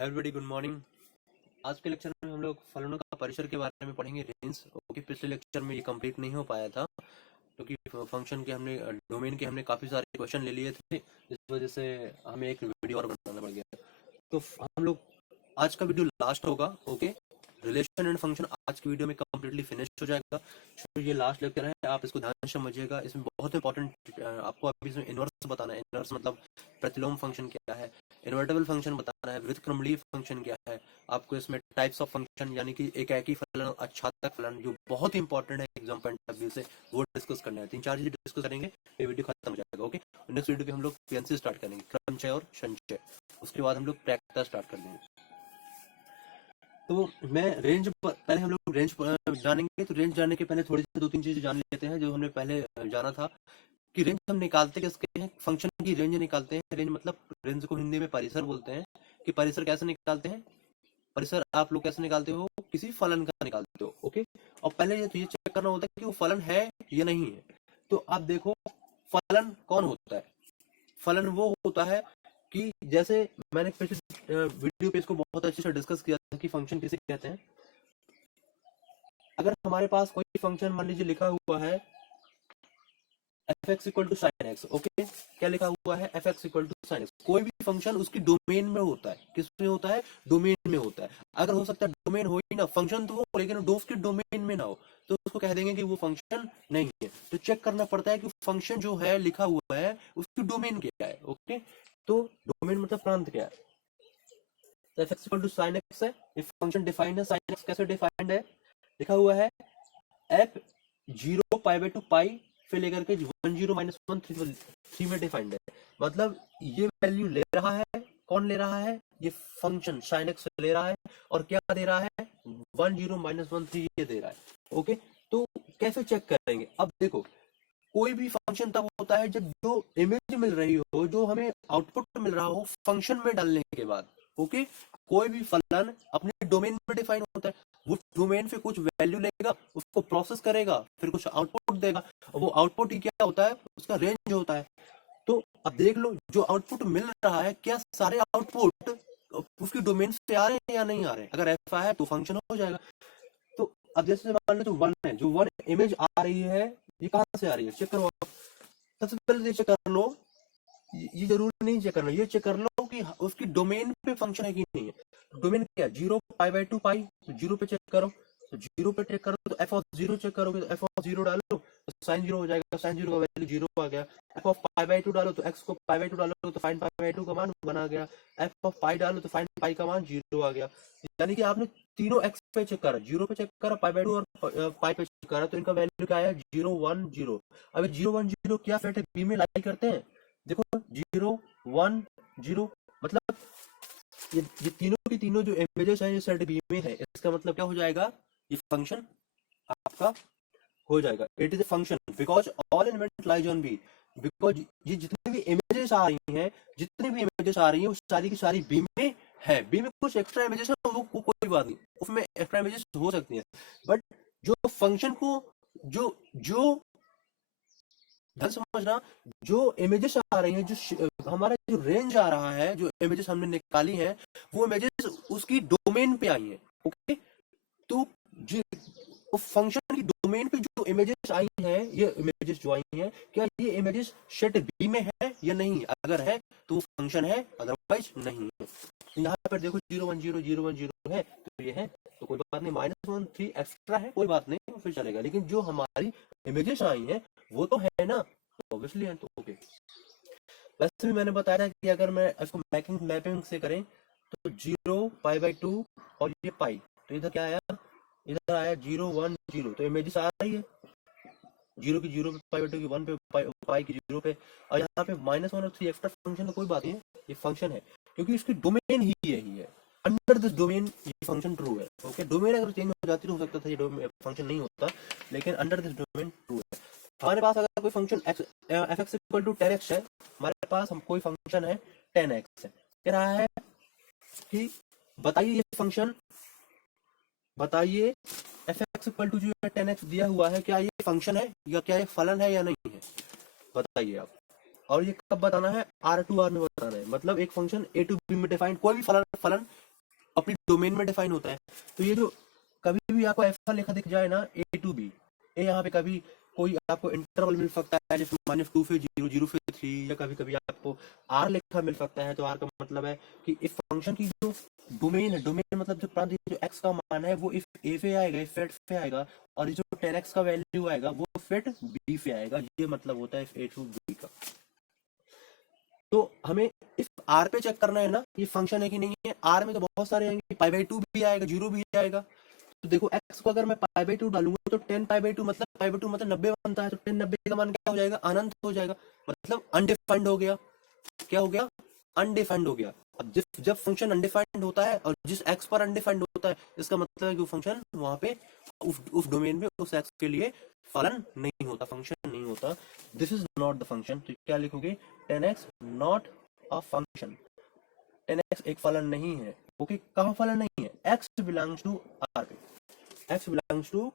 Everybody good morning. आज के lecture में हम लोग फलनों का परिसर के बारे में पढ़ेंगे। रेंज ओके, पिछले लेक्चर में ये कंप्लीट नहीं हो पाया था क्योंकि फंक्शन के हमने डोमेन के हमने काफ़ी सारे क्वेश्चन ले लिए थे, इस वजह से हमें एक वीडियो और बनाना पड़ गया। तो हम लोग आज का वीडियो लास्ट होगा। ओके, रिलेशन एंड फंक्शन आज की वीडियो में कंप्लीटली फिनिश हो जाएगा। तो ये लास्ट लेक्चर है, आप इसको ध्यान से समझिएगा। इसमें बहुत इंपॉर्टेंट आपको अभी इसमें इनवर्स बताना है। इनवर्स मतलब प्रतिलोम फंक्शन क्या है, इन्वर्टेबल फंक्शन बताना है, व्युत्क्रमणीय फंक्शन क्या है। आपको इसमें टाइप्स ऑफ फंक्शन यानी कि एकाकी फलन, अक्षात्मक फलन, जो बहुत इंपॉर्टेंट है एग्जाम पॉइंट ऑफ व्यू से, वो डिस्कस करना है। 3-4 चीजें डिस्कस करेंगे, ये वीडियो खत्म हो जाएगा। ओके, नेक्स्ट वीडियो पे हम लोग पीएनसी स्टार्ट करेंगे, क्रमचय और संचय। उसके बाद हम लोग प्रैक्टिस स्टार्ट कर देंगे। तो मैं रेंज पहले हम लोग रेंज जानेंगे। तो रेंज जानने के पहले थोड़ी सी 2-3 चीजें जान लेते हैं जो हमने पहले जाना था कि रेंज हम निकालते किसके हैं। फंक्शन की रेंज निकालते हैं। रेंज मतलब रेंज को हिंदी में परिसर बोलते हैं। कि परिसर कैसे निकालते हैं, परिसर आप लोग कैसे निकालते हो, किसी फलन का निकालते हो। ओके, और पहले ये चेक करना होता है कि वो फलन है या नहीं है। तो आप देखो, फलन कौन होता है। फलन वो होता है कि जैसे मैंने पिछले वीडियो पे इसको बहुत अच्छे से डिस्कस किया था कि फंक्शन किसे कहते हैं। अगर हमारे पास कोई फंक्शन मान लीजिए लिखा हुआ है fx equal to sine X. Okay, क्या लिखा हुआ है, fx equal to sine X. कोई भी फंक्शन उसकी डोमेन में होता है। किस में होता है, डोमेन में होता है। अगर हो सकता है डोमेन हो ही ना, फंक्शन तो हो लेकिन उसकी डोमेन में ना हो, तो उसको कह देंगे कि वो फंक्शन नहीं है। तो चेक करना पड़ता है कि फंक्शन जो है लिखा हुआ है उसकी डोमेन क्या है। ओके, तो डोमेन मतलब प्रांत क्या है। तो fx equal to sine X है, इफ फंक्शन डिफाइंड है। साइन एक्स कैसे डिफाइंड है, लिखा हुआ है f 0 पाई बाई 2 पाई फिर लेकर के 10 माइनस 1 3 में डिफाइंड है। मतलब ये वैल्यू ले रहा है, कौन ले रहा है, ये फंक्शन साइन एक्स ले रहा है, और क्या दे रहा है, 10 माइनस 1 3 ये दे रहा है। ओके, तो कैसे चेक करेंगे। अब देखो, कोई भी फंक्शन तब होता है जब जो इमेज मिल रही हो, जो हमें आउटपुट मिल रहा हो फंक्शन में डालने के बाद। ओके, कोई भी फलन अपने डोमेन में डिफाइन होता है। वो डोमेन से कुछ वैल्यू लेगा, उसको प्रोसेस करेगा, फिर कुछ आउटपुट देगा, और वो आउटपुट ही क्या होता है, उसका रेंज होता है। तो अब देख लो, जो आउटपुट मिल रहा है, क्या सारे आउटपुट उसकी डोमेन से आ रहे हैं या नहीं आ रहे हैं। अगर ऐसा है तो फंक्शन हो जाएगा। तो अब जैसे मान लो जो वन है, जो वन इमेज आ रही है, ये कहां से आ रही है, चेक करो आप। सबसे पहले चेक कर लो, ये जरूरी नहीं चेक करना, ये चेक कर लो कि उसकी डोमेन पे फंक्शन है कि नहीं है। डोमेन क्या है, 0 पाई बाई 2 पाई, तो 0 पे चेक करो। तो 0 पे चेक करो तो एफ ऑफ 0 चेक करोगे तो एफ ऑफ 0 डालो तो साइन 0 हो जाएगा। साइन 0 का वैल्यू 0 आ गया। एफ ऑफ पाई बाई 2 डालो तो एक्स को पाई बाई 2 डालो तो फाइन पाई बाई 2 का मान 1 आ गया। एफ ऑफ पाई डालो तो फाइन पाई का मान 0 आ गया। यानी कि आपने तीनों एक्स पे चेक करा, 0 पे चेक करा, पाई बाई 2 और पाई पे चेक करा, तो इनका वैल्यू क्या आया, 0 1 0। अब 0 1 0 क्या सेट है, बी में लाई करते हैं। देखो 0 1 0 मतलब ये तीनों की तीनों जो इमेजेस हैं ये सेट बी में है। इसका मतलब क्या हो जाएगा, ये फंक्शन आपका हो जाएगा। It is a function because all element lies on B. बिकॉज ये जितनी भी इमेजेस आ रही हैं, जितनी भी इमेजेस आ रही हैं वो सारी की सारी बी में है। बी में कुछ एक्स्ट्रा इमेजेस है, वो कोई बात नहीं, उसमें एक्स्ट्रा इमेजेस हो सकती हैं, बट जो फंक्शन को जो जो ध्यान समझना, जो इमेजेस आ रही हैं, जो हमारा जो रेंज आ रहा है, जो इमेजेस हमने निकाली है, वो इमेजेस उसकी डोमेन पे आई है। ओके, तो जो फंक्शन की डोमेन पे जो इमेजेस आई हैं, ये इमेजेस जो आई हैं, क्या ये इमेजेस सेट बी में है या नहीं। अगर है तो वो फंक्शन है, अदरवाइज नहीं है। यहाँ पर देखो 0 1 0 0 1 0 है, तो ये है, तो कोई बात नहीं। माइनस 1 3 एक्स्ट्रा है, कोई बात नहीं, फिर चलेगा। लेकिन जो हमारी इमेजेस आई हैं वो तो है ना, तो ऑब्वियसली है, तो ओके। वैसे भी मैंने बताया था कि अगर मैं इसको मैपिंग से करें तो 0 पाई बाई 2 और ये पाई, तो इधर क्या आया, इधर आया 0 1 0, तो इमेजेस आ रही है 0 की 0 पे, पाई बाई 2 की 1 पे, पाई की 0 पे, और यहाँ पे माइनस 1 और 3 एक्स्ट्रा फंक्शन है, कोई बात नहीं, ये फंक्शन है क्योंकि इसकी डोमेन ही यही है। अंडर दिस डोमेन ये फंक्शन ट्रू है। ओके, डोमेन अगर चेंज हो जाती तो हो सकता था ये फंक्शन नहीं होता, लेकिन अंडर दिस डोमेन ट्रू है। हमारे पास अगर कोई function F x equal to 10x है, हमारे पास हम कोई फंक्शन है 10x है, कह रहा है कि बताइए ये फंक्शन, बताइए एफ एक्स इक्वल टू जो 10x दिया हुआ है, क्या ये फंक्शन है या क्या ये फलन है या नहीं है, बताइए आप। और ये कब बताना है, R2 R में बताना है। मतलब एक फंक्शन A to B में डिफाइंड, कोई भी फलन अपनी डोमेन में डिफाइन होता है। तो ये जो कभी भी आपको ऐसा लिखा दिख जाए ना ए टू बी, ए यहाँ पे कभी कोई आपको इंटरवल मिल सकता है जैसे -2 से 0, 0 से 3, या कभी कभी आपको आर लिखा मिल सकता है। तो आर का मतलब है कि इस फंक्शन की जो डोमेन है, डोमेन मतलब जो प्रांत जो एक्स का मान है वो इफ ए पे आएगा, इफ फिट पे आएगा, और जो 10x का वैल्यू आएगा वो फिट बी पे आएगा। ये मतलब होता है इफ ए टू बी का। तो हमें इस आर पे चेक करना है ना ये फंक्शन है कि नहीं है। आर में तो बहुत सारे आएंगे, π/2 भी आएगा, 0 भी आएगा। तो देखो x को अगर मैं π/2 डालूंगा तो 10 π/2 मतलब π/2 मतलब 90 बनता है। तो 10 90 का मान क्या हो जाएगा? अनंत हो जाएगा, मतलब अनडिफाइंड हो गया। क्या हो गया? अनडिफाइंड हो गया। अब जब फंक्शन अनडिफाइंड होता है और जिस x पर अनडिफाइंड होता है, इसका मतलब है कि वो फंक्शन वहां पे उस डोमेन में उस x के लिए फलन नहीं होता, फंक्शन नहीं होता। This is not the function. तो क्या लिखोगे? 10x not a function. 10x एक फलन नहीं है। ओके, कहां फलन नहीं है? x बिलोंग्स टू r पे, x बिलोंग्स टू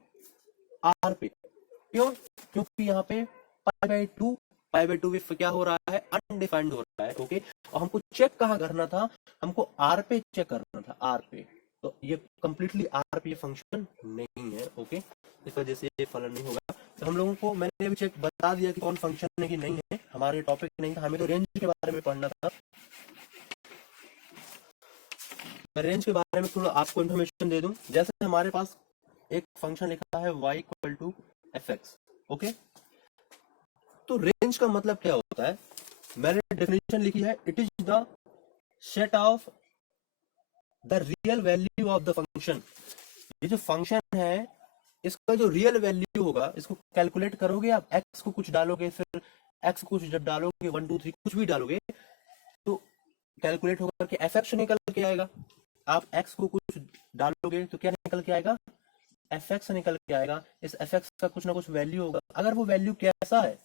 r पे। क्यों? क्योंकि यहाँ पे π/2 भी क्या हो रहा है? अनडिफाइंड हो रहा है। ओके, और हमको चेक कहाँ करना था? हमको r पे चेक करना था, r पे। तो ये कंप्लीटली r पे फंक्शन नहीं है। ओके, इस वजह से ये फलन नहीं होगा। तो हम लोगों को मैंने अभी चेक बता दिया कि कौन फंक्शन है कि नहीं है। हमारे टॉपिक नहीं था, हमें तो रेंज के बारे में पढ़ना था। मैं रेंज के बारे में थोड़ा आपको इन्फॉर्मेशन दे दूं। जैसे हमारे पास एक फंक्शन लिखा है y equal to fx। Okay, तो रेंज का मतलब क्या होता है? मैंने डेफिनेशन लिखी है, it is the set of the real value of the function. ये जो फंक्शन है इसका जो रियल वैल्यू होगा, इसको कैलकुलेट करोगे आप, x को कुछ डालोगे, फिर x को कुछ जब डालोगे 1 2 3 कुछ भी डालोगे तो कैलकुलेट होकर के fx निकल के आएगा। आप x को कुछ डालोगे तो क्या निकल के आएगा? fx निकल के आएगा। इस fx का कुछ ना कुछ वैल्यू होगा। अगर वो वैल्यू कैसा है?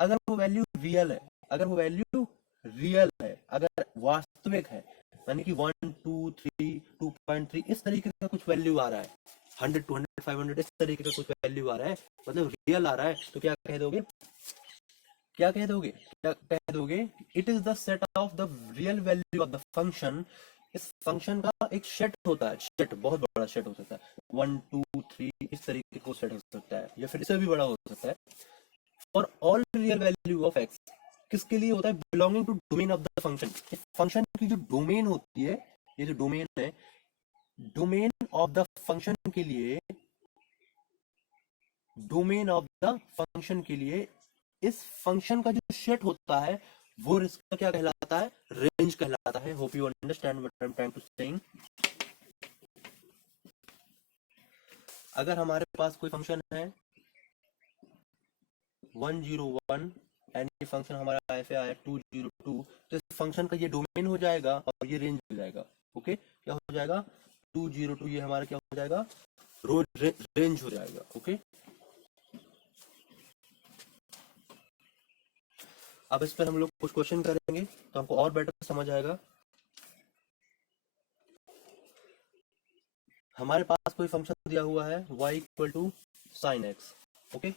अगर वो वैल्यू रियल है, अगर वो वैल्यू रियल है, अगर वास्तविक है, यानी कि 1 2 3 2.3 इस तरीके का कुछ वैल्यू आ रहा है, 100 200 500 इस तरीके का कुछ वैल्यू आ रहा है, मतलब रियल आ रहा है, तो क्या कह दोगे? क्या कह दोगे? क्या कह दोगे? It is the set of the real value of the function. इस फंक्शन का एक सेट होता है, सेट बहुत बड़ा सेट हो सकता है, 1 2 3 इस तरीके का सेट हो सकता है, या फिर इससे भी बड़ा हो सकता है। For all real value of x, किसके लिए होता है? Belonging to domain of the function. Function की जो डोमेन होती है, ये जो डोमेन है, डोमेन ऑफ द फंक्शन के लिए, डोमेन ऑफ द फंक्शन के लिए इस फंक्शन का जो सेट होता है वो इसका क्या कहलाता है? रेंज कहलाता है। Hope you understand what I am trying to saying. अगर हमारे पास कोई फंक्शन है 101 एंड ये फंक्शन हमारा ऐसे आया 202, तो इस फंक्शन का ये डोमेन हो जाएगा और ये रेंज हो जाएगा। ओके, क्या हो जाएगा? 202 ये हमारा क्या हो जाएगा? रेंज हो जाएगा। ओके, अब इस पर हम लोग कुछ क्वेश्चन करेंगे तो हमको और बेटर समझ आएगा। हमारे पास कोई फंक्शन दिया हुआ है y equal to sine X. Okay,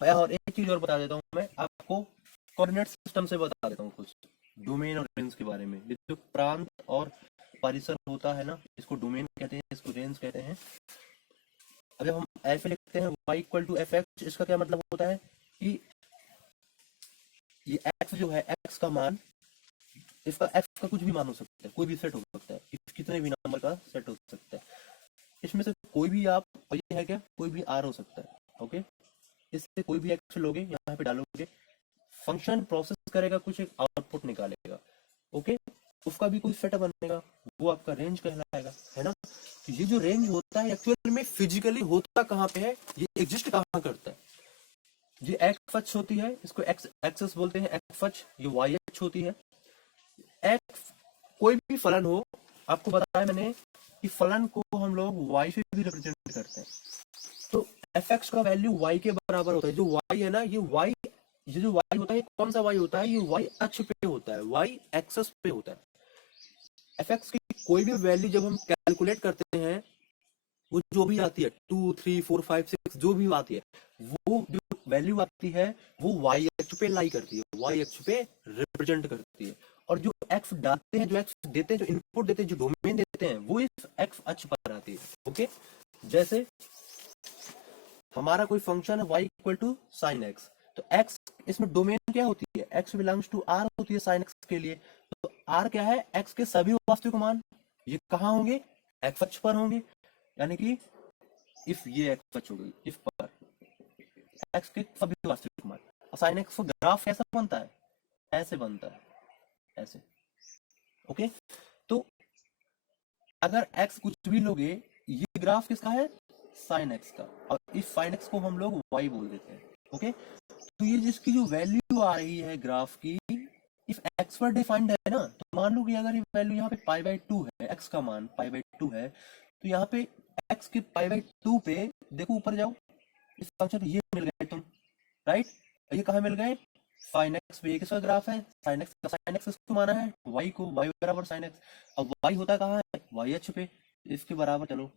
और एक चीज और बता देता हूँ मैं आपको, कोऑर्डिनेट सिस्टम से बता देता हूँ कुछ डोमेन और रेंज के बारे में। ये जो प्रांत और परिसर होता है ना, इसको डोमेन कहते हैं, इसको रेंज कहते हैं। अब जब हम ऐसे लिखते हैं y equal to F x, इसका क्या मतलब होता है कि ये x जो है, x का मान, इसका f का कुछ भी मान हो सकता है, कोई भी सेट हो सकता है, कितने भी नंबर का सेट हो सकता है, इसमें से कोई भी आप, और ये है क्या, कोई भी r हो सकता है। ओके, इससे कोई भी एक्स लोगे, यहाँ पे डालोगे, फंक्शन प्रोसेस करेगा, कुछ एक आउटपुट निकालेगा। ओके, उसका भी कोई सेट बनेगा, वो आपका रेंज कहलाएगा, है ना। तो ये जो रेंज होता है एक्चुअल में फिजिकली होता कहाँ पे है, ये एग्जिस्ट कहाँ करता है? ये एक्स अक्ष होती है, इसको एक्स एक्सेस बोलते हैं, एक्स अक्ष, ये वाई अक्ष होती है। एक्स कोई भी फलन हो, आपको बताया मैंने कि फलन को हम लोग वाई से भी रिप्रेजेंट करते हैं। तो fx का वैल्यू y के बराबर होता है। जो y है ना, ये जो y होता है, कौन सा y होता है? ये y अक्ष पे होता है, y एक्सेस पे होता है। fx की कोई भी वैल्यू जब हम कैलकुलेट करते हैं, वो जो भी आती है 2 3 4 5 6 जो भी आती है, वो जो वैल्यू आती है वो y अक्ष पे लाई करती है, y अक्ष पे रिप्रेजेंट करती है। और जो एक्स डालते हैं, जो एक्स देते हैं, जो इनपुट देते हैं, जो डोमेन देते हैं, वो इस एक्स अक्ष पर आती है। ओके, जैसे हमारा कोई फंक्शन है y equal to sine x, तो x इसमें डोमेन क्या होती है, x बिलोंग्स टू r होती है साइन x के लिए। तो r क्या है, x के सभी वास्तविक मान ये कहाँ होंगे, x अक्ष पर होंगे। यानी कि इफ ये x अक्ष हो गई, इफ पर x के सभी वास्तविक मान, और साइन x का ग्राफ कैसा बनता है, ऐसे बनता है, ऐसे। ओके, तो अगर x कुछ भी लोगे, ये ग्राफ किसका है, साइन x का, और इस साइन x को हम लोग y बोल देते हैं। ओके, तो ये जिसकी जो वैल्यू आ रही है ग्राफ की, इफ x पर डिफाइंड है ना, तो मान लो कि अगर ये वैल्यू यहाँ पे पाई बाई 2 है, x का मान पाई बाई 2 है, तो यहाँ पे x के पाई बाई 2 पे देखो, ऊपर जाओ, इस फंक्शन ये मिल गए तुम, राइट, ये कहाँ मिल गए, साइन एक्स पे, किसका ग्राफ है, साइन एक्स का। साइन एक्स किसको माना है, y को, y बराबर साइन एक्स। अब y होता कहाँ है, y अक्ष पे, इसके बराबर चलो,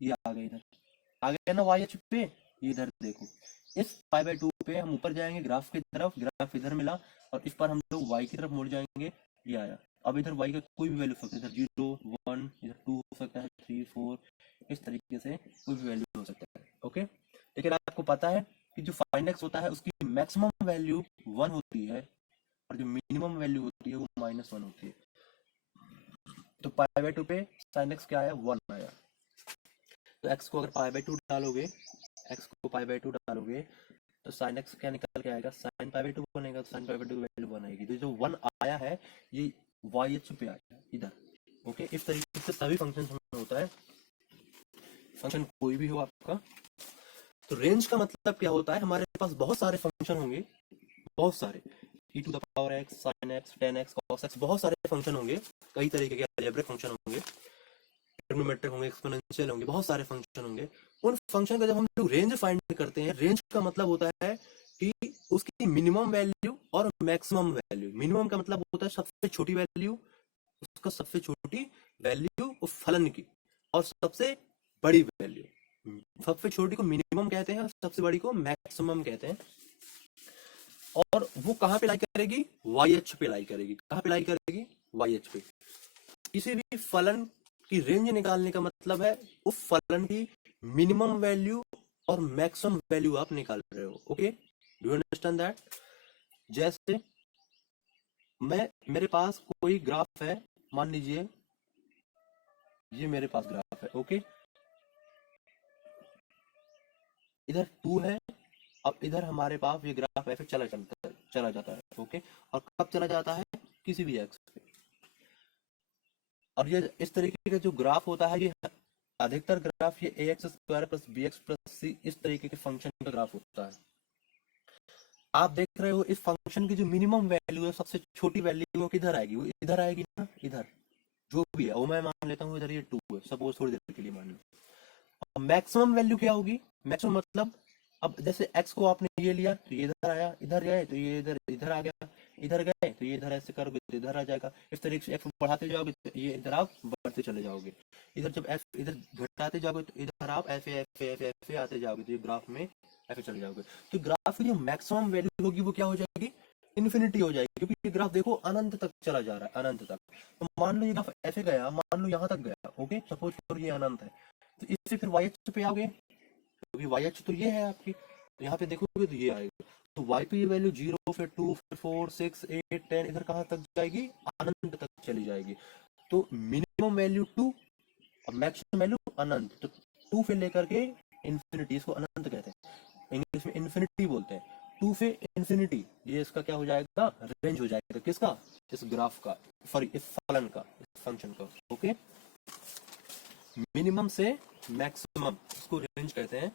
ये आ गए इधर, आ गया ना y अक्ष पे, ये इधर देखो, इस पाई बाई 2 पे हम ऊपर जाएंगे ग्राफ की तरफ, ग्राफ इधर मिला, और इस पर हम लोग y की तरफ मुड़ जाएंगे, ये आया। अब इधर y का कोई भी वैल्यू हो सकता है, इधर 0 1, इधर 2 हो सकता है, 3 4, इस तरीके से कोई भी वैल्यू हो सकता है। ओके, लेकिन आपको पता है कि जो फाइन एक्स होता है उसकी मैक्सिमम वैल्यू 1 होती है, और जो मिनिमम वैल्यू होती है वो -1 होती है। तो पाई बाई 2 पे साइन एक्स क्या आया, 1 आया। तो x को अगर पाई बाई 2 डालोगे, x को पाई बाई 2 डालोगे, तो साइन एक्स क्या निकल के आएगा, साइन पाई बाई 2 बनेगा, तो साइन पाई बाई 2 की वैल्यू 1 आएगी। तो जो 1 आया है ये y अक्ष पे आया इधर। ओके, इस तरीके से सभी फंक्शन में होता है, फंक्शन कोई भी हो आपका। तो रेंज का मतलब क्या होता है, हमारे पास बहुत सारे फंक्शन होंगे, बहुत सारे, e to the power x, sin x, tan x, cos x, बहुत सारे फंक्शन होंगे, कई तरीके के अलजेब्रिक फंक्शन होंगे, ट्रिग्नोमेट्रिक होंगे, एक्सपोनेंशियल होंगे, बहुत सारे फंक्शन होंगे। उन फंक्शन का जब हम लोग रेंज फाइंड करते हैं, रेंज का मतलब होता है कि उसकी मिनिमम वैल्यू और मैक्सिमम वैल्यू। मिनिमम का मतलब होता है सबसे छोटी वैल्यू, उसका सबसे छोटी वैल्यू उस फलन की, और सबसे बड़ी वैल्यू, सबसे छोटी को मिनिमम कहते हैं और सबसे बड़ी को मैक्सिमम कहते हैं। और वो कहाँ पे लाई करेगी, वाई अक्ष पे लाई करेगी। कहाँ पे लाई करेगी, वाई अक्ष पे। किसी भी फलन की रेंज निकालने का मतलब है उस फलन की मिनिमम वैल्यू और मैक्सिमम वैल्यू आप निकाल रहे हो। Okay, do you understand that. जैसे मेरे पास कोई ग्राफ है, मान लीजिए ये मेरे पास ग्राफ है। ओके, इधर 2 है, अब इधर हमारे पास ये ग्राफ ऐसे चला जाता है। ओके, और कब चला जाता है, किसी भी एक्स पे। और ये इस तरीके का जो ग्राफ होता है, ये अधिकतर ग्राफ ये ax square plus B X plus C, इस तरीके के फंक्शन का ग्राफ होता है। आप देख रहे हो इस फंक्शन की जो मिनिमम वैल्यू है, सबसे छोटी वैल्यू वो किधर आएगी, वो इधर आएगी ना, इधर जो भी है वो मैं मान लेता हूँ, इधर ये 2 है सपोज, थोड़ी देर के लिए मान लो। मैक्सिमम वैल्यू क्या होगी, मैक्सिमम मतलब, अब जैसे x को आपने ये लिया तो ये इधर आया, इधर गए तो ये इधर इधर आ गया, इधर गए तो ये इधर ऐसे करोगे तो इधर आ जाएगा। इस तरीके से x बढ़ाते जाओगे तो ये इधर आप बढ़ते चले जाओगे, इधर जब f इधर घटाते जाओगे तो इधर आप ऐसे ऐसे ऐसे ऐसे आते जाओगे, तो ये ग्राफ में ऐसे चले जाओगे। तो ग्राफ की जो मैक्सिमम वैल्यू होगी वो क्या हो जाएगी, इन्फिनिटी हो जाएगी, क्योंकि ये ग्राफ देखो अनंत तक चला जा रहा है, अनंत तक। तो मान लो ये ग्राफ ऐसे गया, मान लो यहाँ तक गया। ओके, सपोज करो ये अनंत है, तो इससे फिर y अक्ष पे आओगे, क्योंकि y अक्ष तो ये है आपकी, तो यहाँ पे देखोगे तो ये आएगा। तो y पे ये वैल्यू 0, फिर 2, फिर 4, 6, 8, 10, इधर कहाँ तक जाएगी, अनंत तक चली जाएगी। तो मिनिमम वैल्यू 2 और मैक्सिमम वैल्यू अनंत, तो 2 से लेकर के इन्फिनिटी, इसको अनंत कहते हैं, इंग्लिश में इन्फिनिटी बोलते हैं। 2 से इन्फिनिटी, ये इसका क्या हो जाएगा, रेंज हो जाएगा, किसका, इस ग्राफ का, सॉरी इस फलन का, इस फंक्शन का। ओके, मिनिमम से मैक्सिमम, इसको रेंज कहते हैं।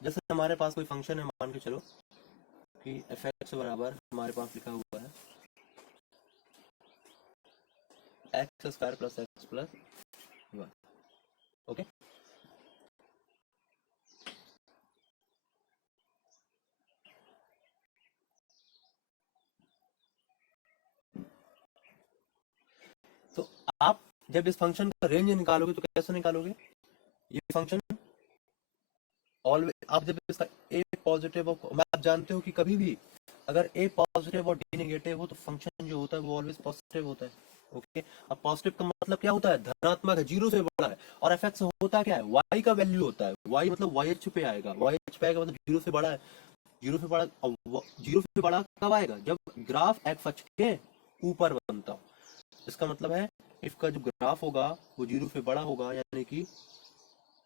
जैसे हमारे पास कोई फंक्शन है, मान के चलो कि एफ एक्स बराबर हमारे पास लिखा हुआ है x square plus x plus 1। Okay, तो आप जब इस फंक्शन का रेंज निकालोगे तो कैसे निकालोगे, ये फंक्शन ऑलवेज, आप जब इसका एक पॉजिटिव और आप जानते हो कि कभी भी अगर ए पॉजिटिव और डी नेगेटिव हो तो फंक्शन जो होता है वो ऑलवेज पॉजिटिव होता है। ओके, अब पॉजिटिव का मतलब क्या होता है, धनात्मक है, जीरो से बड़ा है। और एफ एक्स होता क्या है, वाई का वैल्यू होता है, वाई मतलब वाई एच पे आएगा, वाई एच पे आएगा मतलब जीरो से बड़ा है। जीरो से बड़ा, जीरो से बड़ा कब आएगा, जब ग्राफ एक्स अक्ष के ऊपर बनता हो। इसका मतलब है इफ का जो ग्राफ होगा वो जीरो से बड़ा होगा, यानी कि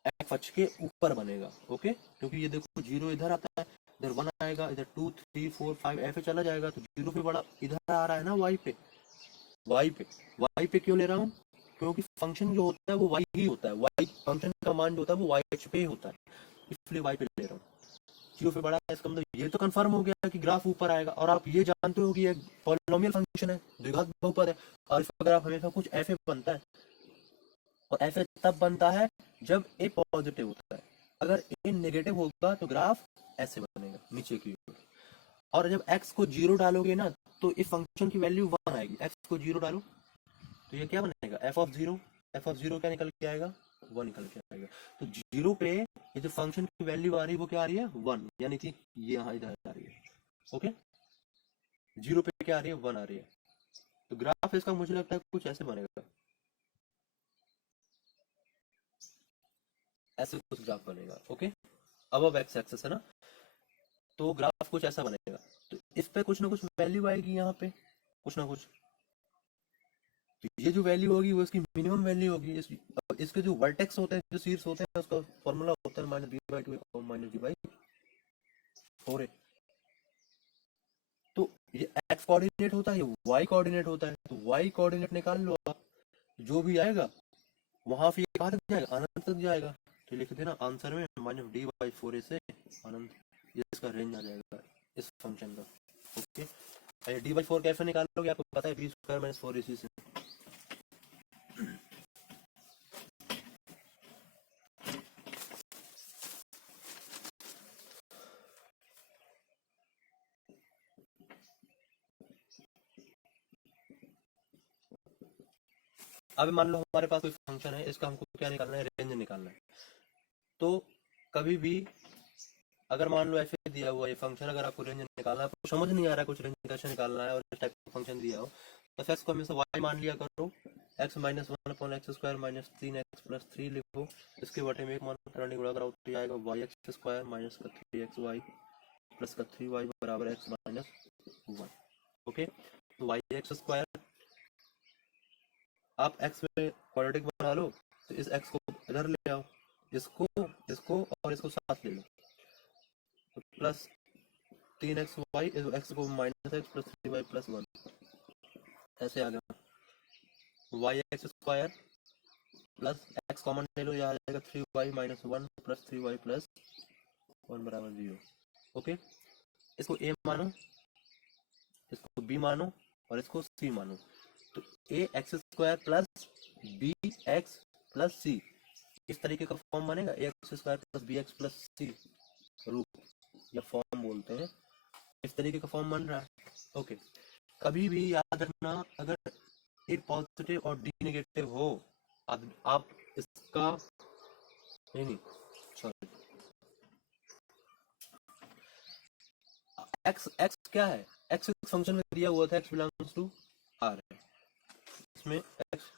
एक्स अक्ष के ऊपर बनेगा। ओके, क्योंकि ये देखो जीरो इधर आता है, इधर वन आएगा, इधर 2 3 4 5 ऐसे चला जाएगा, तो जीरो पे बड़ा इधर आ रहा है ना, वाई पे। वाई पे क्यों ले रहा हूँ, क्योंकि फंक्शन जो होता है वो वाई ही होता है, वाई फंक्शन का मान जो होता है वो वाई एच पे ही होता है, इसलिए वाई पे ले रहा हूँ। जीरो पे बड़ा है, इसका मतलब ये तो कंफर्म हो गया कि ग्राफ ऊपर आएगा। और आप ये जानते हो कि ये पॉलिनोमियल फंक्शन है, द्विघात बहुपद है, और इसका ग्राफ हमेशा कुछ ऐसे बनता है। और ऐसे तब बनता है जब ए पॉजिटिव होता है, अगर ए नेगेटिव होगा तो ग्राफ ऐसे बनेगा नीचे की ओर। और जब x को जीरो डालोगे ना तो इस फंक्शन की वैल्यू वन आएगी। x को जीरो डालो तो ये क्या बनेगा, f ऑफ जीरो क्या निकल के आएगा, वन निकल के आएगा। तो जीरो पे ये जो फंक्शन की वैल्यू आ रही है वो क्या आ रही है, वन, यानी कि ये यहाँ इधर आ रही है। ओके, जीरो पे क्या आ रही है, वन आ रही है। तो ग्राफ इसका मुझे लगता है कुछ ऐसे बनेगा, ऐसे कुछ ग्राफ बनेगा। ओके, अब एक्स एक्सेस है ना, तो ग्राफ कुछ ऐसा बनेगा। तो इस पे कुछ ना कुछ वैल्यू आएगी, यहाँ पे कुछ ना कुछ, तो ये जो वैल्यू होगी वो इसकी मिनिमम वैल्यू होगी। इसके जो वर्टेक्स होते हैं, जो शीर्ष होते हैं, उसका फॉर्मूला होता है minus B by two minus D by four A. तो ये एक्स कोऑर्डिनेट होता है, ये वाई कोऑर्डिनेट होता है, तो वाई कोऑर्डिनेट निकाल लो आप, जो भी आएगा वहां से कहाँ तक जाएगा, अनंत तक जाएगा। तो लिख देना आंसर में माइनस डी बाई फोर ए से अनंत, ये इसका रेंज आ जाएगा इस फंक्शन का। ओके, डी बाई फोर कैसे निकालोगे, आपको पता है, b square minus four a सी से। अब मान लो हमारे पास कोई फंक्शन है, इसका हमको क्या निकालना है, रेंज निकालना है। तो कभी भी अगर मान लो ऐसे दिया हुआ ये फंक्शन, अगर आपको रेंज निकालना है, आपको समझ नहीं आ रहा है कुछ रेंज कैसे निकालना है, और इस टाइप का फंक्शन दिया हो, तो एक्स को हमेशा वाई मान लिया करो, x minus one upon x square minus 3x plus 3 लिखो, इसके बटे में एक मान करने गुणा कराओ तो आएगा वाई एक्स स्क्वायर माइनस का 3x वाई प्लस का 3y बराबर एक्स माइनस वन। ओके, तो वाई एक्स स्क्वायर आप x में क्वाड्रेटिक बना लो, तो इस x को इधर ले आओ, इसको इसको और इसको साथ ले लो, तो प्लस 3x वाई, x को minus x plus 3y plus one, ऐसे आ गया। Y x square plus x common ले लो, यह आ जाएगा 3y minus one plus 3y plus one बराबर 0। ओके, इसको a मानो, इसको b मानो और इसको c मानो, तो A X square plus B X plus C, इस तरीके का फॉर्म बनेगा, A X square plus B X plus C रूप, या फॉर्म बोलते हैं, इस तरीके का फॉर्म बन रहा है। ओके, कभी भी याद रखना, अगर ए पॉजिटिव और डी नेगेटिव हो, आप इसका नहीं सॉरी, एक्स एक्स क्या है, एक्स इस फंक्शन में दिया हुआ था, एक्स बिलोंग्स टू आर है, इसमें एक्स।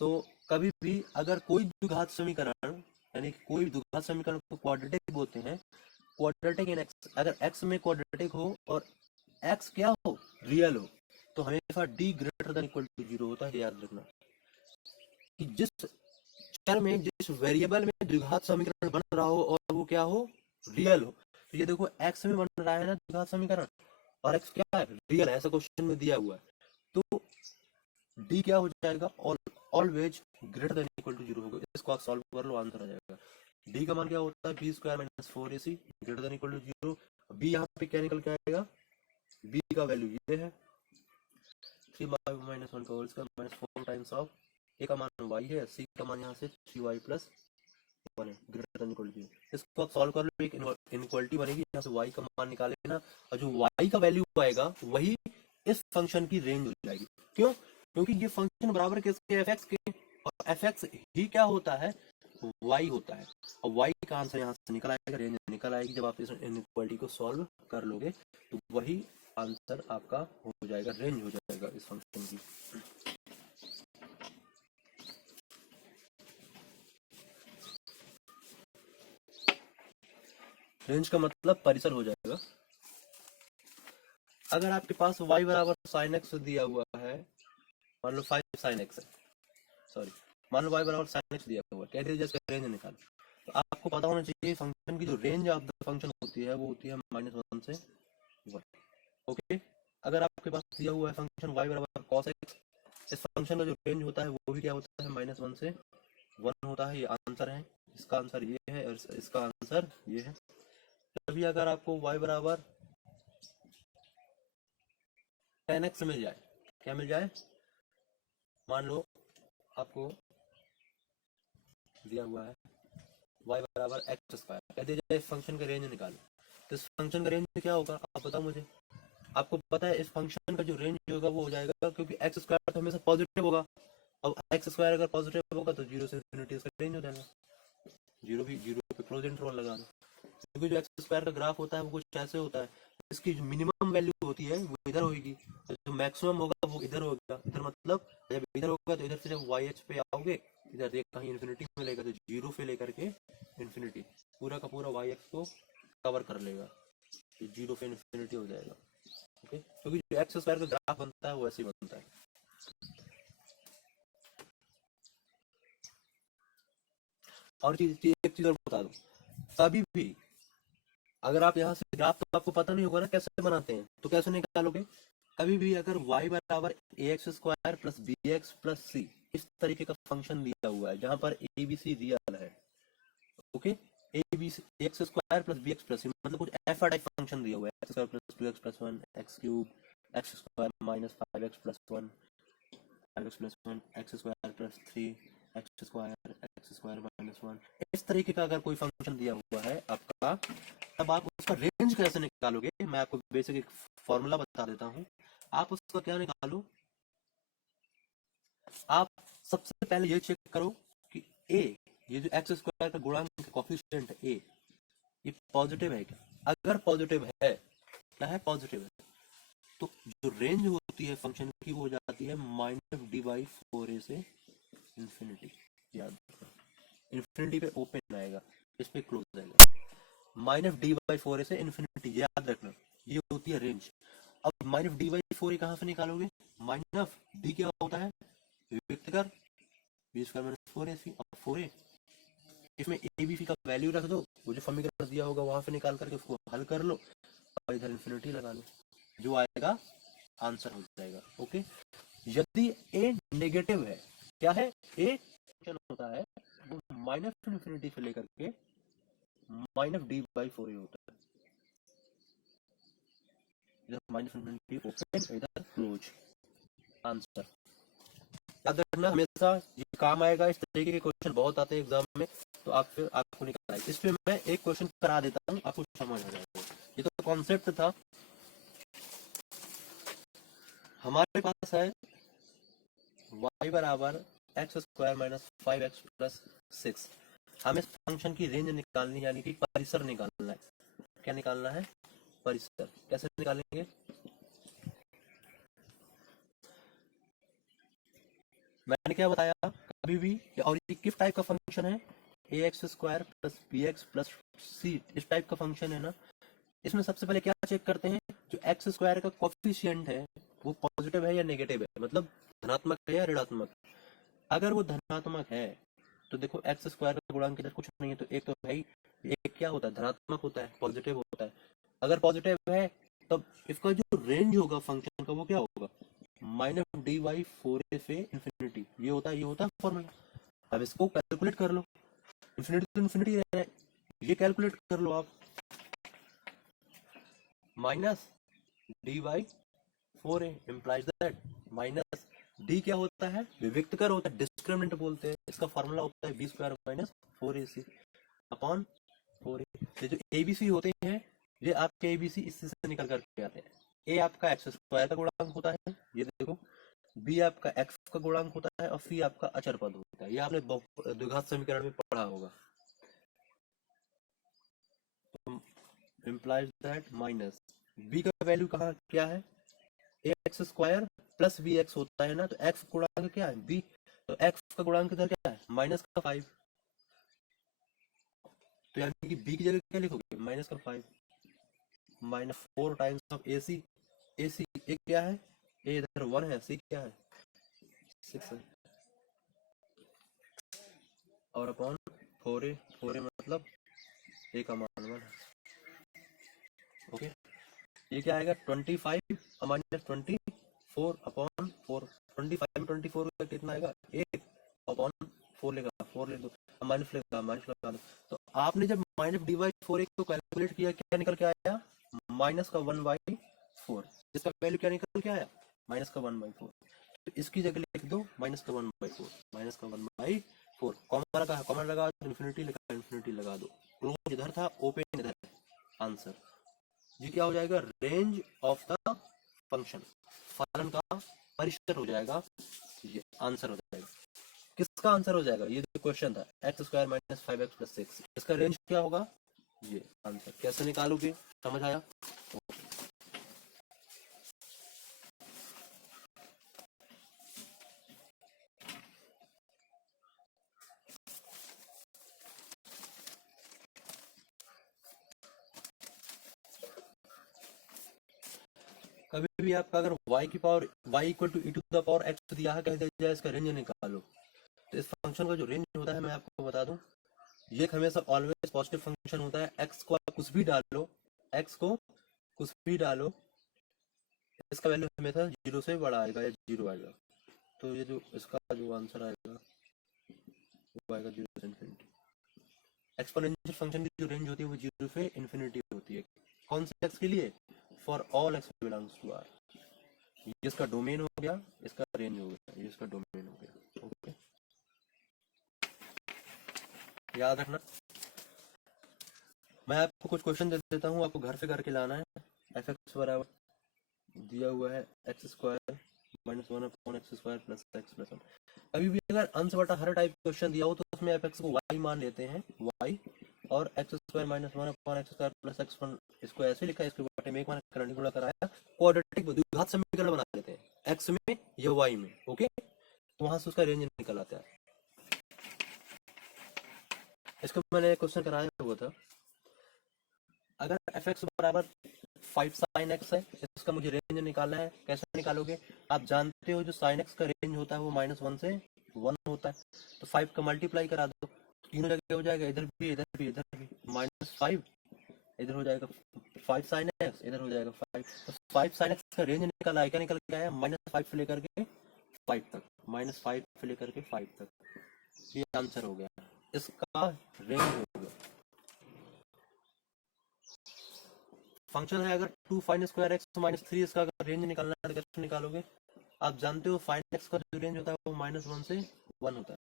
तो कभी भी अगर कोई द्विघात समीकरण, यानी कोई द्विघात समीकरण को क्वाड्रेटिक बोलते हैं, क्वाड्रेटिक इन एक्स, अगर एक्स में क्वाड्रेटिक हो और एक्स क्या हो, रियल हो, तो हमेशा D greater than equal to zero होता है। याद रखना कि जिस चर में, जिस वेरिएबल में द्विघात समीकरण बन रहा हो और वो क्या हो, रियल हो, तो ये देखो एक्स में बन रहा है ना द्विघात समीकरण, और एक्स क्या है, रियल है, ऐसा क्वेश्चन में दिया हुआ है, तो डी क्या हो जाएगा, always greater than equal to zero होगा। इसको आप सॉल्व कर लो, आंसर आ जाएगा। डी का मान क्या होता है, b square minus four a c greater than equal to zero. B यहाँ पे क्या निकल के आएगा, बी का वैल्यू ये है 3 माइनस वन का whole square minus 4 times of, A का मान वाई है, सी का मान यहाँ से 3y प्लस वन है greater than equal to zero. इसको आप सॉल्व कर लो, एक इनइक्वालिटी बनेगी, यहाँ से y का मान निकाल लेना, और जो y का वैल्यू आएगा वही इस फंक्शन की रेंज हो जाएगी। क्यों, क्योंकि ये फंक्शन बराबर किसके, एफ एक्स के, और एफ एक्स ही क्या होता है, y होता है, और y का आंसर यहाँ से निकल आएगा, रेंज निकल आएगी। जब आप इस इनइक्वालिटी को सॉल्व कर लोगे तो वही आंसर आपका हो जाएगा, रेंज हो जाएगा इस फंक्शन की। रेंज का मतलब परिसर हो जाएगा। अगर आपके पास y बराबर साइन एक्स दिया हुआ है, मान लो 5 साइन एक्स है, सॉरी मान लो y बराबर साइन एक्स दिया हुआ है, कह दीजिए इसका रेंज निकाल, तो आपको पता होना चाहिए फंक्शन की जो रेंज ऑफ द फंक्शन होती है वो होती है -1 से 1। ओके, अगर आपके पास दिया हुआ है फंक्शन y बराबर cos x, इस फंक्शन का जो रेंज होता है वो भी क्या होता है, -1 से 1 होता है। ये आंसर है, इसका आंसर ये है और इसका आंसर ये है। तभी अगर आपको y बराबर 10x मिल जाए, क्या मिल जाए, मान लो आपको दिया हुआ है y बराबर x स्क्वायर, कह दीजिए इस फंक्शन का रेंज निकालो, तो इस फंक्शन का रेंज क्या होगा आप बताओ मुझे। आपको पता है इस फंक्शन का जो रेंज होगा वो हो जाएगा, क्योंकि एक्स स्क्वायर तो हमेशा पॉजिटिव होगा, अब एक्स स्क्वायर अगर पॉजिटिव होगा तो 0 से इन्फिनिटी इसका रेंज हो जाएगा। 0 पे क्लोज इंटरवल लगा दो, क्योंकि जो एक्स स्क्वायर का ग्राफ होता है वो कुछ ऐसे होता है, इसकी जो मिनिमम वैल्यू होती है वो इधर होगी, जो मैक्सिमम होगा वो इधर होगा। इधर मतलब जब इधर होगा तो इधर से जब वाई एच पे आओगे, इधर देख कहीं इन्फिनिटी मिलेगा तो 0 से लेकर के इन्फिनिटी पूरा का पूरा वाई एक्स को कवर कर लेगा, 0 से इन्फिनिटी हो जाएगा। ओके, क्योंकि जो एक्स स्क्वायर का ग्राफ बनता है वो ऐसे ही बनता है। और एक चीज और बता दो, कभी भी अगर आप यहाँ से ग्राफ, तो आपको पता नहीं होगा ना कैसे बनाते हैं, तो कैसे निकालोगे, कभी भी अगर y बराबर ax square plus B X plus C इस तरीके का फंक्शन दिया हुआ है जहां पर ए बी सी रियल है, okay, A B C X square plus B X plus C मतलब कुछ एफ टाइप फंक्शन दिया हुआ है, x square plus 2x plus 1 X cube X square minus 5x plus 1 5x plus 1 X square plus 3 X square minus 1, इस तरीके का अगर कोई फंक्शन दिया हुआ है आपका, तब आप उसका रेंज कैसे निकालोगे। मैं आपको बेसिक एक फॉर्मूला बता देता हूँ। आप उसका क्या निकालो, आप सबसे पहले ये चेक करो कि a, ये जो एक्स स्क्वायर का गुणांक कोफिशिएंट है a, ये पॉजिटिव है क्या। अगर पॉजिटिव है, क्या है, पॉजिटिव है, तो जो रेंज होती है फंक्शन की वो हो जाती है -d/4a से इंफिनिटी। याद रखना, इंफिनिटी पे ओपन आएगा, इस पे क्लोज आएगा, -d/4a से इंफिनिटी, याद रखना ये होती है रेंज। अब -d/4a कहां से निकालोगे, माइनस d क्या होता है, विभक्त कर बी स्क्वायर माइनस 4ac और 4a, इसमें ए बी सी का वैल्यू रख दो, वो जो समीकरण दिया होगा वहां से निकाल करके उसको हल कर लो और इधर इंफिनिटी लगा लो, जो आएगा आंसर हो जाएगा। ओके, यदि ए नेगेटिव है, क्या है, ए होता है वो माइनस इंफिनिटी से लेकर के -d/4a होता है, इधर माइनस इंफिनिटी ओपन, इधर क्लोज, आंसर। याद रखना हमेशा ये काम आएगा, इस तरीके के क्वेश्चन बहुत आते हैं एग्जाम में, तो आपको निकाल आएगा। इस पे मैं एक क्वेश्चन करा देता हूँ, आपको समझ आ जाएगा। ये तो कॉन्सेप्ट था। हमारे पास है y बराबर x square minus 5x plus 6, हमें फंक्शन की रेंज निकालनी, यानी कि परिसर निकालना है। क्या निकालना है, परिसर। कैसे निकालेंगे, मैंने क्या बताया, कभी भी, और ये किस टाइप का फंक्शन है, A X square plus B X plus C, इस टाइप का फंक्शन है ना। इसमें सबसे पहले क्या चेक करते हैं, जो एक्स स्क्वायर का कोफिशिएंट है वो पॉजिटिव है या नेगेटिव है, मतलब धनात्मक है या ऋणात्मक। अगर वो धनात्मक है तो देखो एक्स स्क्वायर का गुणांक इधर कुछ नहीं है, तो एक तो भाई एक क्या होता है, धनात्मक होता है, पॉजिटिव होता है। अगर पॉजिटिव है तब इसका जो रेंज होगा फंक्शन का वो क्या होगा, -d/4a से इंफिनिटी, ये होता है फॉर्मूला। अब इसको कैलकुलेट कर लो, इंफिनिटी तो इंफिनिटी है, ये कैलकुलेट कर लो आप, -d/4a implies that minus d क्या होता है, विविक्तकर होता है, डिस्क्रिमिनेंट बोलते हैं, इसका फॉर्मूला होता है b square minus 4ac upon 4a। ये जो abc होते हैं ये आपके abc इससे निकल करके आते हैं। a आपका एक्स स्क्वायर का गुणांक होता है, ये देखो, बी आपका एक्स का गुणांक होता है और सी आपका अचर पद होता है। ये आपने द्विघात समीकरण में पढ़ा होगा। implies that माइनस बी का वैल्यू कहाँ क्या है, x square plus B x होता है ना, तो एक्स गुणांक क्या है बी, तो एक्स का गुणांक इधर क्या है माइनस का 5, तो यानी कि बी की जगह क्या लिखोगे माइनस का 5, माइनस 4 टाइम्स ऑफ ए सी, ए सी ए क्या है, ए इधर 1 है, सी क्या है 6 है, और अपॉन 4a, 4a मतलब ए का मान 1 है। ओके, ये क्या आएगा 25 माइनस 24 अपॉन 4, 25 24 का कितना आएगा 8 अपॉन 4 लेगा 4 ले दो, माइनस लेगा माइनस लगा दो, तो आपने जब माइनस डी बाई 4 को कैलकुलेट किया क्या निकल के आया माइनस का 1/4, इसका वैल्यू क्या निकल के आया माइनस का 1/4, तो इसकी जगह लिख दो माइनस का 1/4, माइनस का 1/4, कॉमन लगा, कॉमन लगा इन्फिनिटी लगा, इन्फिनिटी लगा दो, क्लोज इधर था ओपन इधर, आंसर ये क्या हो जाएगा रेंज ऑफ द फंक्शन, फलन का परिसर हो जाएगा, ये आंसर हो जाएगा। किसका आंसर हो जाएगा, ये जो क्वेश्चन था x square minus 5x plus 6, इसका रेंज क्या होगा, ये आंसर कैसे निकालोगे, समझ आया। कभी भी आपका अगर y की power y equal to e to the power x दिया है, कह दिया जाए इसका रेंज निकालो, तो इस फंक्शन का जो रेंज होता है मैं आपको बता दूं, ये हमेशा ऑलवेज पॉजिटिव फंक्शन होता है। x को आप कुछ भी डालो, x को कुछ भी डालो, इसका वैल्यू हमेशा 0 से बड़ा आएगा या 0 आएगा, तो ये जो इसका जो आंसर आएगा वो आएगा 0 से इन्फिनिटी। एक्सपोनेंशियल फंक्शन की जो रेंज होती है वो 0 से इन्फिनिटी होती है, कौन से x के लिए, for all x belongs to R, इसका डोमेन हो गया, इसका रेंज हो गया, इसका डोमेन हो गया। ओके, याद रखना। मैं आपको कुछ क्वेश्चन दे देता हूँ, आपको घर से करके लाना है। एफ एक्स बराबर दिया हुआ है x square minus 1 upon x square plus x plus 1। अभी भी अगर अंश बटा हर टाइप क्वेश्चन दिया हो तो उसमें एफ एक्स को वाई मान लेते हैं, वाई, और x square minus 1 upon x square plus x 1 इसको ऐसे लिखा है, इसके बटे में एक मान करंट गुणा कराया, क्वाड्रेटिक द्विघात समीकरण बना लेते हैं एक्स में या वाई में। ओके, तो वहां से उसका रेंज निकल आता है। इसको मैंने क्वेश्चन कराया हुआ था, अगर एफ एक्स बराबर 5 sin x है, इसका मुझे रेंज निकालना है, कैसे निकालोगे, आप जानते हो जो sin x का रेंज होता है वो -1 से 1 होता है, तो 5 का मल्टीप्लाई करा दो, तीनों जगह हो जाएगा, इधर भी इधर भी इधर भी, -5 इधर हो जाएगा 5 sin x, इधर हो जाएगा 5, तो 5 sin x का रेंज निकला है, क्या निकल के आया -5 से लेकर के 5 तक, -5 से लेकर के 5 तक, ये आंसर हो गया, इसका रेंज हो गया। फंक्शन है अगर 2 sin स्क्वायर x माइनस 3, इसका अगर रेंज निकालना है तो कैसे निकालोगे, आप जानते हो sin x का जो रेंज होता है वो -1 से 1 होता है,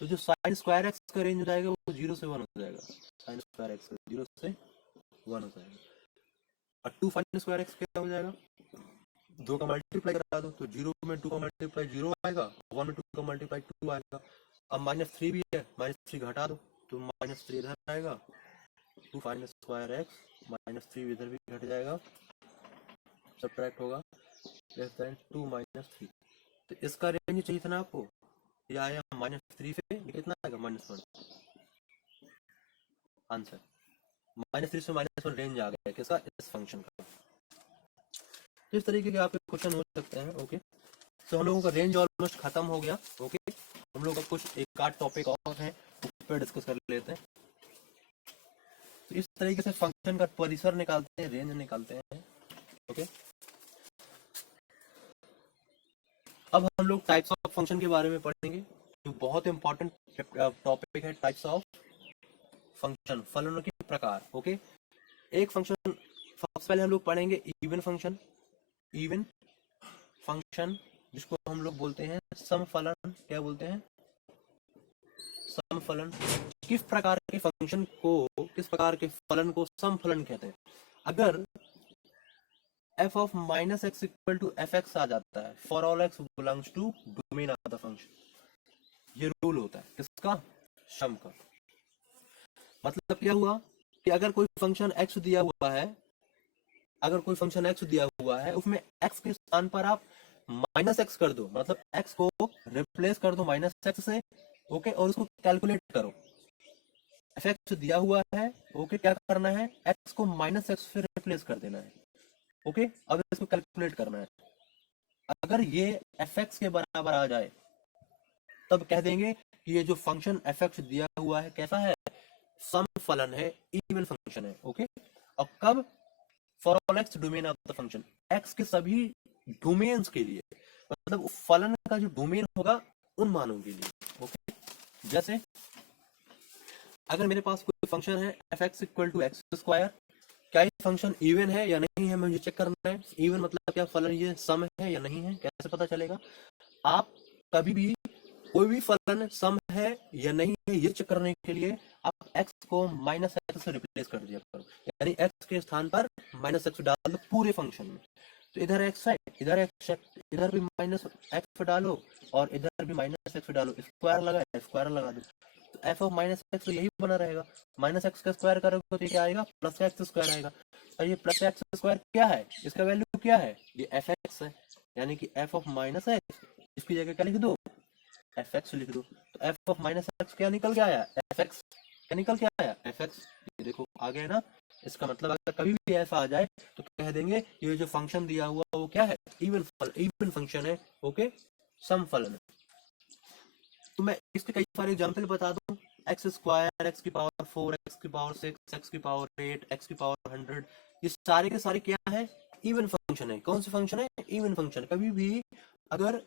तो जो sin स्क्वायर x का रेंज हो जाएगा वो 0 से 1 हो जाएगा, sin स्क्वायर x 0 से 1 हो जाएगा, और 2 sin स्क्वायर x क्या हो जाएगा, 2 का मल्टीप्लाई करा दो तो 0 में 2 का मल्टीप्लाई 0 आएगा, 1 में 2 का मल्टीप्लाई 2 आएगा, अब -3 भी है, -3 घटा दो तो -3 इधर आएगा, 2 sin स्क्वायर x -3 इधर भी घट जाएगा, सब्ट्रैक्ट होगा लेस देन 2 -3, तो इसका रेंज चाहिए था ना आपको, ये आया -3 से कितना आएगा -1, आंसर -3 से -1 रेंज आ गया किसका, इस फंक्शन का। इस तरीके के आपके क्वेश्चन हो सकते हैं। ओके, तो हम लोगों का रेंज ऑलमोस्ट खत्म हो गया। ओके, हम लोग का कुछ एक आध टॉपिक और है उस पर डिस्कस कर लेते हैं। तो इस तरीके से फंक्शन का परिसर निकालते हैं, रेंज निकालते हैं। ओके, अब हम लोग टाइप्स ऑफ फंक्शन के बारे में पढ़ेंगे, जो बहुत इंपॉर्टेंट टॉपिक है, टाइप्स ऑफ फंक्शन, फलनों के प्रकार। ओके, एक फंक्शन सबसे पहले हम लोग पढ़ेंगे इवन फंक्शन, इवन फंक्शन जिसको हम लोग बोलते हैं समफलन, क्या बोलते हैं समफलन। किस प्रकार के फंक्शन को, किस प्रकार के फलन को समफलन कहते हैं। अगर F of minus x equal to F x आ जाता है for all X belongs to domain of the function. ये रूल होता है किसका? सम का। मतलब क्या हुआ कि अगर कोई फंक्शन एक्स दिया हुआ है, अगर कोई फंक्शन एक्स दिया हुआ है उसमें एक्स के स्थान पर आप माइनस एक्स कर दो, मतलब एक्स को रिप्लेस कर दो माइनस एक्स से, ओके, और उसको कैलकुलेट करो। एफ एक्स दिया हुआ है, ओके, क्या करना है, एक्स को माइनस एक्स से रिप्लेस कर देना है, ओके, अब इसको कैलकुलेट करना है। अगर ये एफ एक्स के बराबर आ जाए तब कह देंगे कि ये जो फंक्शन एफ एक्स दिया हुआ है कैसा है, सम फलन है, इवन फंक्शन है, ओके। और कब? For all x domain of the function, x के सभी डोमेन्स के लिए, मतलब फलन का जो डोमेन होगा उन मानों के लिए, ओके। जैसे अगर मेरे पास कोई फंक्शन है f x equal to x square, क्या ये फंक्शन इवन है या नहीं है मुझे चेक करना है। इवन मतलब क्या, फलन ये सम है या नहीं है, कैसे पता चलेगा? आप कभी भी कोई भी फलन सम है या नहीं है ये चेक करने के लिए आप x को माइनस एक्स से रिप्लेस कर दिया करो, यानी x के स्थान पर माइनस एक्स डाल दो पूरे फंक्शन में। तो इधर x है, इधर x है, इधर भी माइनस एक्स डालो और इधर भी माइनस एक्स डालो, स्क्वायर लगा, स्क्वायर लगा दो, तो एफ ऑफ माइनस एक्स यही बना रहेगा। माइनस एक्स का स्क्वायर करोगे तो क्या आएगा, प्लस एक्स स्क्वायर आएगा। और ये प्लस एक्स स्क्वायर क्या है, इसका वैल्यू क्या है, ये एफ एक्स है, यानी कि एफ ऑफ माइनस एक्स, इसकी जगह क्या लिख दो, एफ एक्स लिख दो। तो एफ ऑफ माइनस एक्स क्या निकल के आया, एफ एक्स, क्या निकल के आया, एफ एक्स। ये देखो आ गया ना। इसका मतलब अगर कभी भी ऐसा आ जाए तो कह देंगे ये जो फंक्शन दिया हुआ वो क्या है, इवन फंक्शन है, ओके, सम फलन है। तो मैं इसके कई सारे एग्जांपल बता दूं, एक्स स्क्वायर, एक्स की पावर 4, एक्स की पावर 6, एक्स की पावर 8, एक्स की पावर 100, ये सारे के सारे क्या है, इवन फंक्शन है। कौन से फंक्शन है, इवन फंक्शन। कभी भी अगर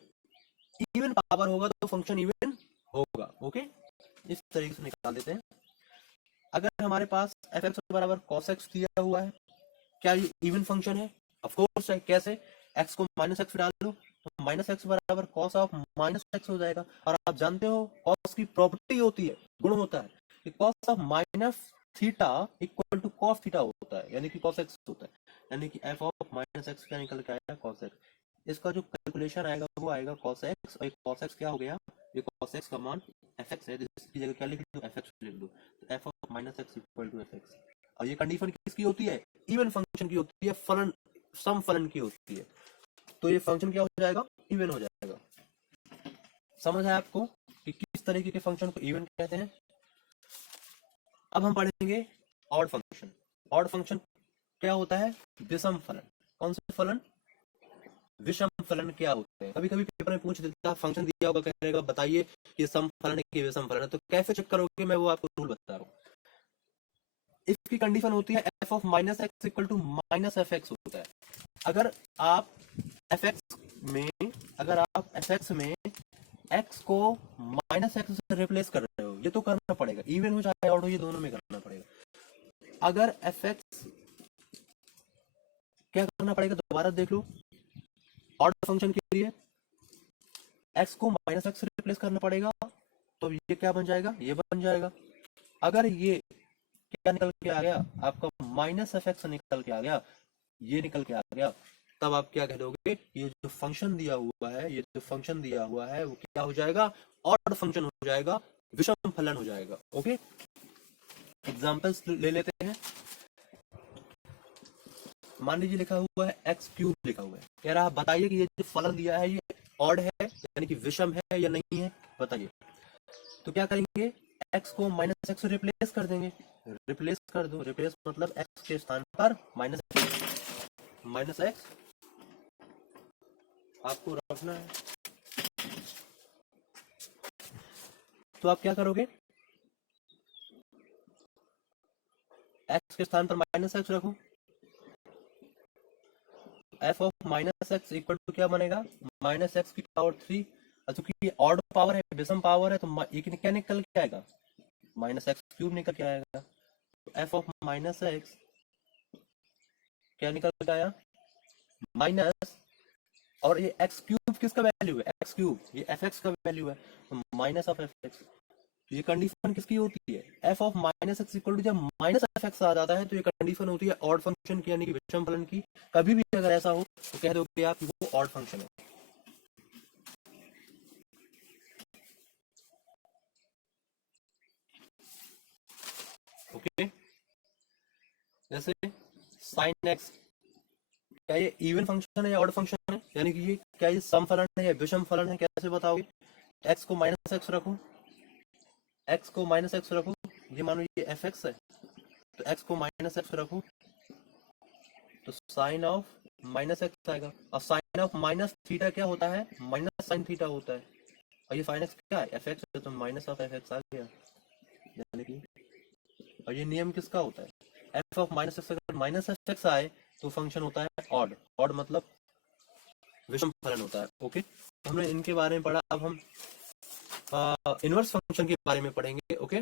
इवन पावर होगा तो फंक्शन इवन होगा, ओके। इस तरीके से निकाल देते हैं। अगर हमारे पास एफ एक्स बराबर कॉस एक्स दिया हुआ है, क्या ये इवन फंक्शन है? ऑफ कोर्स है। कैसे? एक्स को माइनस एक्स डाल लो तो माइनस एक्स बराबर कॉस ऑफ माइनस एक्स हो जाएगा। और आप जानते हो कॉस की प्रॉपर्टी होती है, गुण होता है कि cos of minus theta equal to cos theta होता है, यानी कि कॉस एक्स होता है, यानी कि एफ ऑफ माइनस एक्स क्या निकल के आएगा, कॉस एक्स। इसका जो कैलकुलेशन आएगा वो आएगा cos x, और cos x क्या हो गया, ये cos x का मान fx है, इसकी जगह क्या लिख दो, fx लिख दो, तो f of minus x equal to fx। और ये कंडीशन किसकी होती है, इवन फंक्शन की होती है, फलन सम फलन की होती है। तो ये फंक्शन क्या हो जाएगा, इवन हो जाएगा। समझ है आपको कि किस तरीके के फंक्शन को इवन कहते हैं। अब हम पढ़ेंगे ऑड फंक्शन। ऑड फंक्शन क्या होता है, विषम फलन। कौन से फलन, विषम फलन क्या होते हैं। कभी कभी पेपर में पूछ देता है, फंक्शन दिया होगा, कहेगा बताइए कि सम फलन है कि विषम फलन है, तो कैसे चेक करोगे, मैं वो आपको रूल बता रहा हूँ। इसकी कंडीशन होती है f of minus x equal to minus f x होता है। अगर आप एफ एक्स में, अगर आप एफ एक्स में एक्स को माइनस एक्स से रिप्लेस कर रहे हो, ये तो करना पड़ेगा, इवन हो चाहे ऑड हो, ये दोनों में करना पड़ेगा। अगर एफ एक्स क्या करना पड़ेगा, दोबारा देख लो, ऑड फंक्शन के लिए x को माइनस एक्स रिप्लेस करना पड़ेगा, तो ये क्या बन जाएगा, ये बन जाएगा। अगर ये क्या निकल के आ गया आपका, माइनस एफ एक्स निकल के आ गया, ये निकल के आ गया, तब आप क्या कह दोगे, ये जो फंक्शन दिया हुआ है, ये जो फंक्शन दिया हुआ है वो क्या हो जाएगा, ऑड फंक्शन हो जाएगा, विषम फलन हो जाएगा, ओके। एग्जांपल्स ले लेते हैं। मान लीजिए लिखा हुआ है एक्स क्यूब लिखा हुआ है, कह रहा है बताइए कि ये जो फलन दिया है ये ऑड है यानी कि विषम है या नहीं है, बताइए। तो क्या करेंगे, x को माइनस एक्स रिप्लेस कर देंगे, रिप्लेस कर दो, रिप्लेस मतलब x के स्थान पर माइनस एक्स आपको रखना है। तो आप क्या करोगे, x के स्थान पर माइनस एक्स रखो, f of minus x equal to क्या बनेगा, माइनस एक्स की पावर 3। चूंकि ये ऑड पावर है, विषम पावर है, तो ये क्या निकल के आएगा, माइनस एक्स क्यूब निकल के आएगा। तो f ऑफ माइनस एक्स क्या निकल के आया, माइनस, और ये एक्स क्यूब किसका वैल्यू है, एक्स क्यूब ये एफ एक्स का वैल्यू है, तो माइनस ऑफ एफ एक्स। ये कंडीशन किसकी होती है? F of minus x equal to, जब माइनस एफ एक्स आ जाता है तो ये कंडीशन होती है ऑड फंक्शन की, यानी कि विषम फलन की। कभी भी अगर ऐसा हो तो कह दोगे आप कि वो ऑड फंक्शन है। ओके, जैसे साइन एक्स, क्या ये इवन फंक्शन है या ऑड फंक्शन है? यानी कि ये क्या ये सम फलन है या विषम फलन है? कैसे बताओगे? एक्स को माइनस एक्स रखो, एक्स को माइनस एक्स रखो, ये मानो ये एफ एक्स है, तो एक्स को माइनस एक्स रखो तो साइन ऑफ माइनस एक्स आएगा। और साइन ऑफ माइनस थीटा क्या होता है? माइनस साइन थीटा होता है। और ये साइन एक्स क्या है? एफ एक्स है, तो माइनस ऑफ एफ एक्स आ गया, यानी कि। और ये नियम किसका होता है? एफ ऑफ माइनस एक्स, अगर माइनस एफ एक्स आए तो फंक्शन होता है ऑड। ऑड मतलब विषम फलन होता है। ओके, हमने इनके बारे में पढ़ा। अब हम इनवर्स फंक्शन के बारे में पढ़ेंगे। ओके।